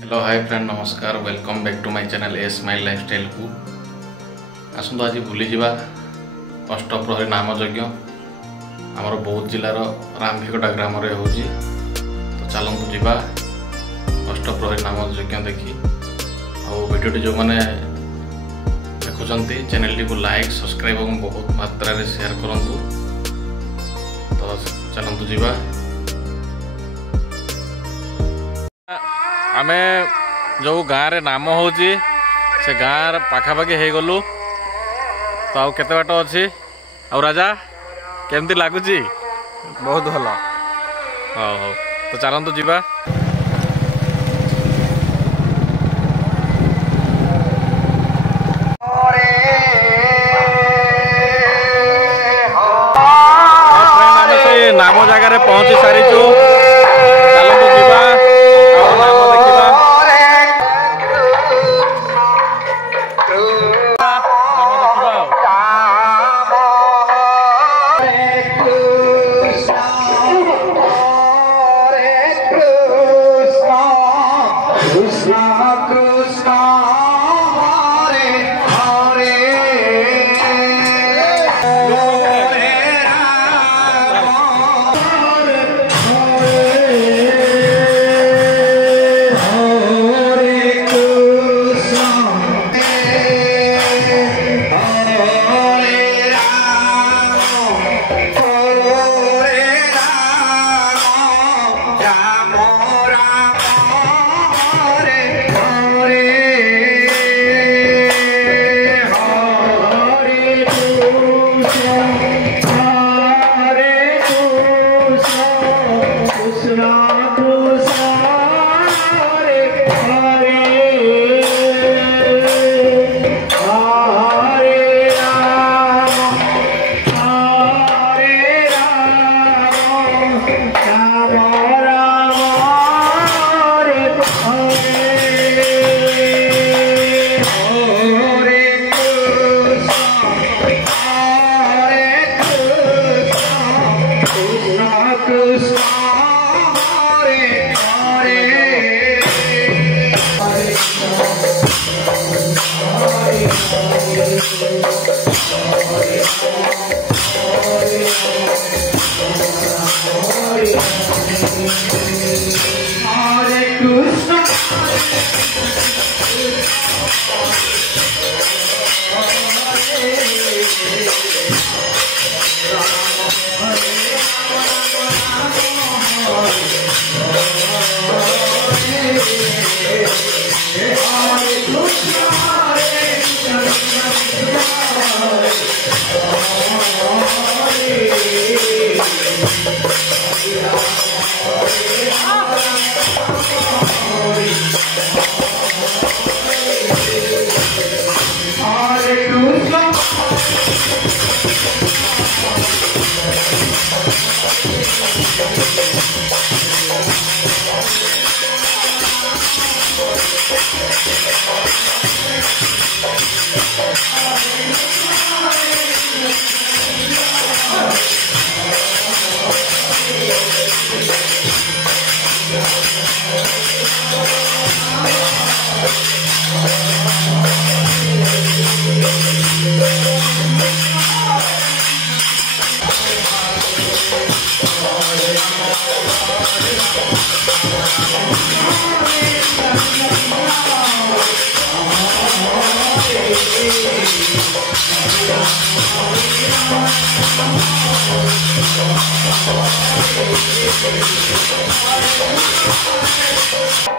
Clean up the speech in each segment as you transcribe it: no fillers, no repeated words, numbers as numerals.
Hello hi friend नमस्कार welcome back to my channel a smile lifestyle को आसतु आज बुली जावा अष्टप्रहरी नाम यज्ञ आमर बौद्ध जिलार रामभिकटा ग्राम हो तो चलतु जावा अष्टप्रहरी नाम यज्ञ देखी भिडियोटी जो मैंने देखुं चैनल को लाइक सब्सक्राइब और बहुत मात्रा शेयर करूँ तो चलतु जावा आमे जो गाँव रे नाम हो से गाँव पाखापाखि हो गलु तो आउ केते बाट अच्छी आ राजा केमती लगुच बहुत भल हाँ हाँ तो चलतु जीवा नाम जगार पहुँची सारीचु चलतु जीवा नाम देखा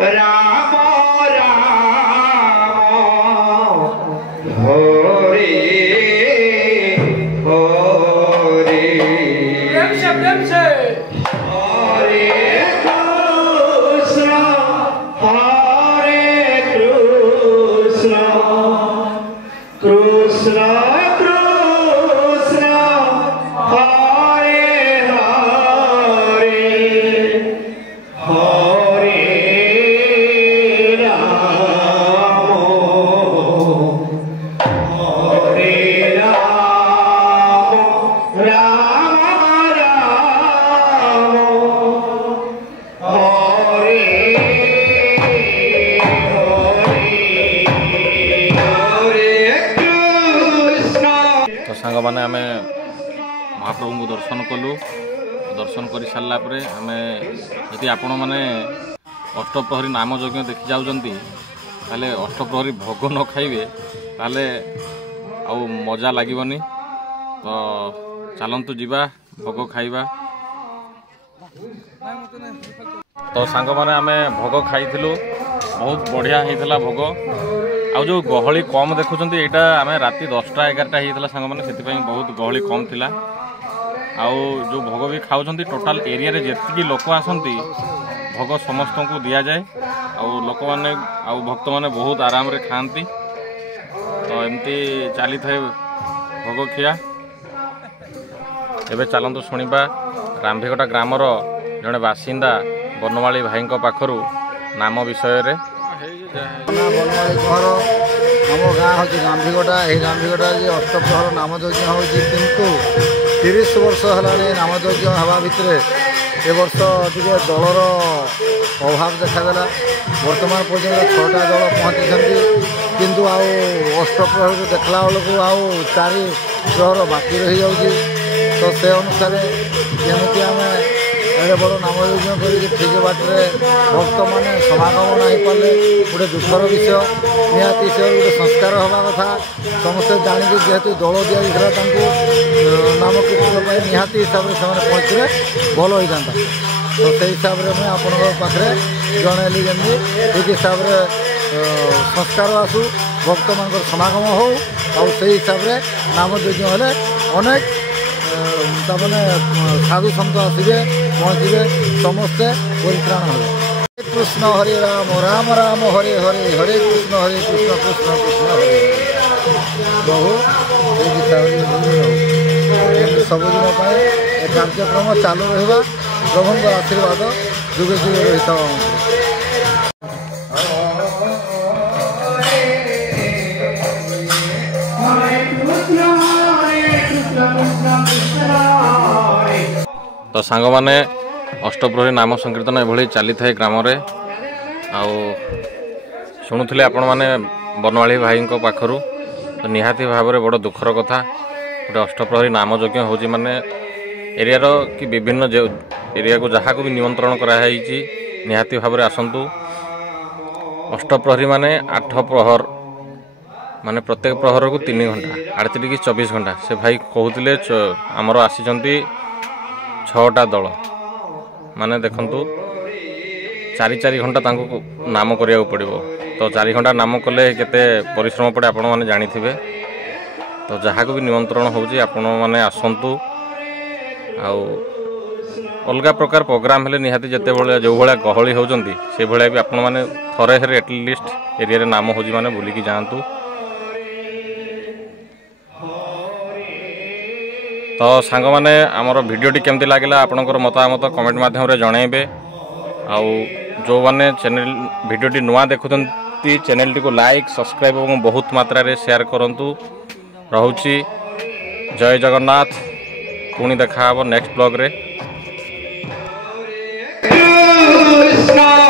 राम राम हरे हरे हरे कृष्ण कृष्ण कृष्ण हरे हरे हरे ସାଙ୍ଗମାନେ ଆମେ ମହାପ୍ରଭୁଙ୍କୁ ଦର୍ଶନ କଲୁ। ଦର୍ଶନ କରି ସାରିଲା ପରେ ଆମେ ଯଦି ଆପଣମାନେ ଅଷ୍ଟପ୍ରହରୀ ନାମ ଯଜ୍ଞ ଦେଖି ଯାଉଛନ୍ତି ତାହେଲେ ଅଷ୍ଟପ୍ରହରୀ ଭୋଗ ନ ଖାଇବେ ତାହେଲେ ଆଉ ମଜା ଲାଗିବନି। ତ ଚାଲନ୍ତୁ ଯିବା ଭୋଗ ଖାଇବା। ତ ସାଙ୍ଗମାନେ ଆମେ ଭୋଗ ଖାଇଥିଲୁ, ବହୁତ ବଢ଼ିଆ ହେଇଥିଲା ଭୋଗ। ଆଉ ଯେଉଁ ଗହଳି କମ୍ ଦେଖୁଛନ୍ତି ଏଇଟା ଆମେ ରାତି 10ଟା 11ଟା ହେଇଥିଲା ସାଙ୍ଗମାନେ, ସେଥିପାଇଁ ବହୁତ ଗହଳି କମ୍ ଥିଲା। ଆଉ ଯେଉଁ ଭୋଗ ବି ଖାଉଛନ୍ତି ଟୋଟାଲ୍ ଏରିଆରେ ଯେତିକି ଲୋକ ଆସନ୍ତି ଭୋଗ ସମସ୍ତଙ୍କୁ ଦିଆଯାଏ। ଆଉ ଲୋକମାନେ ଆଉ ଭକ୍ତମାନେ ବହୁତ ଆରାମରେ ଖାଆନ୍ତି। ତ ଏମିତି ଚାଲିଥାଏ ଭୋଗ ଖିଆ। ଏବେ ଚାଲନ୍ତୁ ଶୁଣିବା ରାମ୍ଭିକଟା ଗ୍ରାମର ଜଣେ ବାସିନ୍ଦା ବନମାଳୀ ଭାଇଙ୍କ ପାଖରୁ ନାମ ବିଷୟରେ। ବନମାଳୀ ଘର ଆମ ଗାଁ ହେଉଛି ରାମ୍ଭିକଟା। ଏହି ରାମ୍ଭିକଟା ଯେ ଅଷ୍ଟପ୍ରହର ନାମଯଜ୍ଞ ହେଉଛି, କିନ୍ତୁ 30 ବର୍ଷ ହେଲାଣି ନାମଯଜ୍ଞ ହେବା ଭିତରେ ଏ ବର୍ଷ ଟିକେ ଦଳର ଅଭାବ ଦେଖାଦେଲା। ବର୍ତ୍ତମାନ ପର୍ଯ୍ୟନ୍ତ 6ଟା ଦଳ ପହଞ୍ଚିଛନ୍ତି, କିନ୍ତୁ ଆଉ ଅଷ୍ଟପ୍ରହରକୁ ଦେଖିଲା ବେଳକୁ ଆଉ 4 ପ୍ରହର ବାକି ରହିଯାଉଛି। ତ ସେ ଅନୁସାରେ ଯେମିତି ଆମେ ଏଡ଼େ ବଡ଼ ନାମଯଜ୍ଞ କରିକି ଠିକ୍ ବାଟରେ ଭକ୍ତମାନେ ସମାଗମ ନ ହେଇପାରିଲେ ଗୋଟେ ଦୁଃଖର ବିଷୟ। ନିହାତି ସେ ଗୋଟେ ସଂସ୍କାର ହେବା କଥା। ସମସ୍ତେ ଜାଣିକି ଯେହେତୁ ଦଳ ଦିଆଯାଇଥିଲା ତାଙ୍କୁ ନାମ କୀର୍ତ୍ତନ ପାଇଁ ନିହାତି ହିସାବରେ ସେମାନେ ପହଞ୍ଚିଲେ ଭଲ ହୋଇଥାନ୍ତା। ତ ସେଇ ହିସାବରେ ମୁଁ ଆପଣଙ୍କ ପାଖରେ ଜଣାଇଲି ଯେମିତି ଠିକ୍ ହିସାବରେ ସଂସ୍କାର ଆସୁ, ଭକ୍ତମାନଙ୍କର ସମାଗମ ହେଉ, ଆଉ ସେଇ ହିସାବରେ ନାମଯଜ୍ଞ ହେଲେ ଅନେକ ତାମାନେ ସାଧୁ ସନ୍ଥ ଆସିବେ, ପହଞ୍ଚିବେ, ସମସ୍ତେ ପରିତ୍ରାଣ ହେବେ। ହରେ କୃଷ୍ଣ ହରେ ରାମ ରାମ ରାମ ହରେ ହରେ, ହରେ କୃଷ୍ଣ କୃଷ୍ଣ କୃଷ୍ଣ ହରେ ହରେ। ପ୍ରଭୁ ସେଇ ହିସାବରେ ଯେମିତି ସବୁଦିନ ପାଇଁ ଏ କାର୍ଯ୍ୟକ୍ରମ ଚାଲୁ ରହିବା। ପ୍ରଭୁଙ୍କ ଆଶୀର୍ବାଦ ଯୁଗେ ଯୁଗେ ରହିଥାଉ। ତ ସାଙ୍ଗମାନେ ଅଷ୍ଟପ୍ରହରୀ ନାମ ସଂକୀର୍ତ୍ତନ ଏଭଳି ଚାଲିଥାଏ ଗ୍ରାମରେ। ଆଉ ଶୁଣୁଥିଲେ ଆପଣମାନେ ବନମାଳୀ ଭାଇଙ୍କ ପାଖରୁ। ତ ନିହାତି ଭାବରେ ବଡ଼ ଦୁଃଖର କଥା। ଗୋଟେ ଅଷ୍ଟପ୍ରହରୀ ନାମ ଯଜ୍ଞ ହେଉଛି ମାନେ ଏରିଆର କି ବିଭିନ୍ନ ଏରିଆକୁ ଯାହାକୁ ବି ନିମନ୍ତ୍ରଣ କରାଯାଇଛି ନିହାତି ଭାବରେ ଆସନ୍ତୁ। ଅଷ୍ଟପ୍ରହରୀ ମାନେ 8 ପ୍ରହର, ମାନେ ପ୍ରତ୍ୟେକ ପ୍ରହରକୁ 3 ଘଣ୍ଟା, 38 କି 24 ଘଣ୍ଟା। ସେ ଭାଇ କହୁଥିଲେ ଆମର ଆସିଛନ୍ତି 6ଟା ଦଳ, ମାନେ ଦେଖନ୍ତୁ 4 ଘଣ୍ଟା ତାଙ୍କୁ ନାମ କରିବାକୁ ପଡ଼ିବ। ତ 4 ଘଣ୍ଟା ନାମ କଲେ କେତେ ପରିଶ୍ରମ ପଡ଼େ ଆପଣମାନେ ଜାଣିଥିବେ। ତ ଯାହାକୁ ବି ନିମନ୍ତ୍ରଣ ହେଉଛି ଆପଣମାନେ ଆସନ୍ତୁ। ଆଉ ଅଲଗା ପ୍ରକାର ପ୍ରୋଗ୍ରାମ ହେଲେ ନିହାତି ଯେତେବେଳେ ଯେଉଁଭଳିଆ ଗହଳି ହେଉଛନ୍ତି ସେଇଭଳିଆ ବି ଆପଣମାନେ ଥରେ ହେଲେ ଆଟଲିଷ୍ଟ ଏରିଆରେ ନାମ ହେଉଛି ମାନେ ବୁଲିକି ଯାଆନ୍ତୁ। ତ ସାଙ୍ଗମାନେ ଆମର ଭିଡ଼ିଓଟି କେମିତି ଲାଗିଲା ଆପଣଙ୍କର ମତାମତ କମେଣ୍ଟ ମାଧ୍ୟମରେ ଜଣାଇବେ। ଆଉ ଯେଉଁମାନେ ଭିଡ଼ିଓଟି ନୂଆ ଦେଖୁଛନ୍ତି ଚ୍ୟାନେଲଟିକୁ ଲାଇକ୍, ସବସ୍କ୍ରାଇବ୍ ଏବଂ ବହୁତ ମାତ୍ରାରେ ସେୟାର କରନ୍ତୁ। ରହୁଛି, ଜୟ ଜଗନ୍ନାଥ। ପୁଣି ଦେଖା ହେବ ନେକ୍ସଟ ବ୍ଲଗରେ। Krishna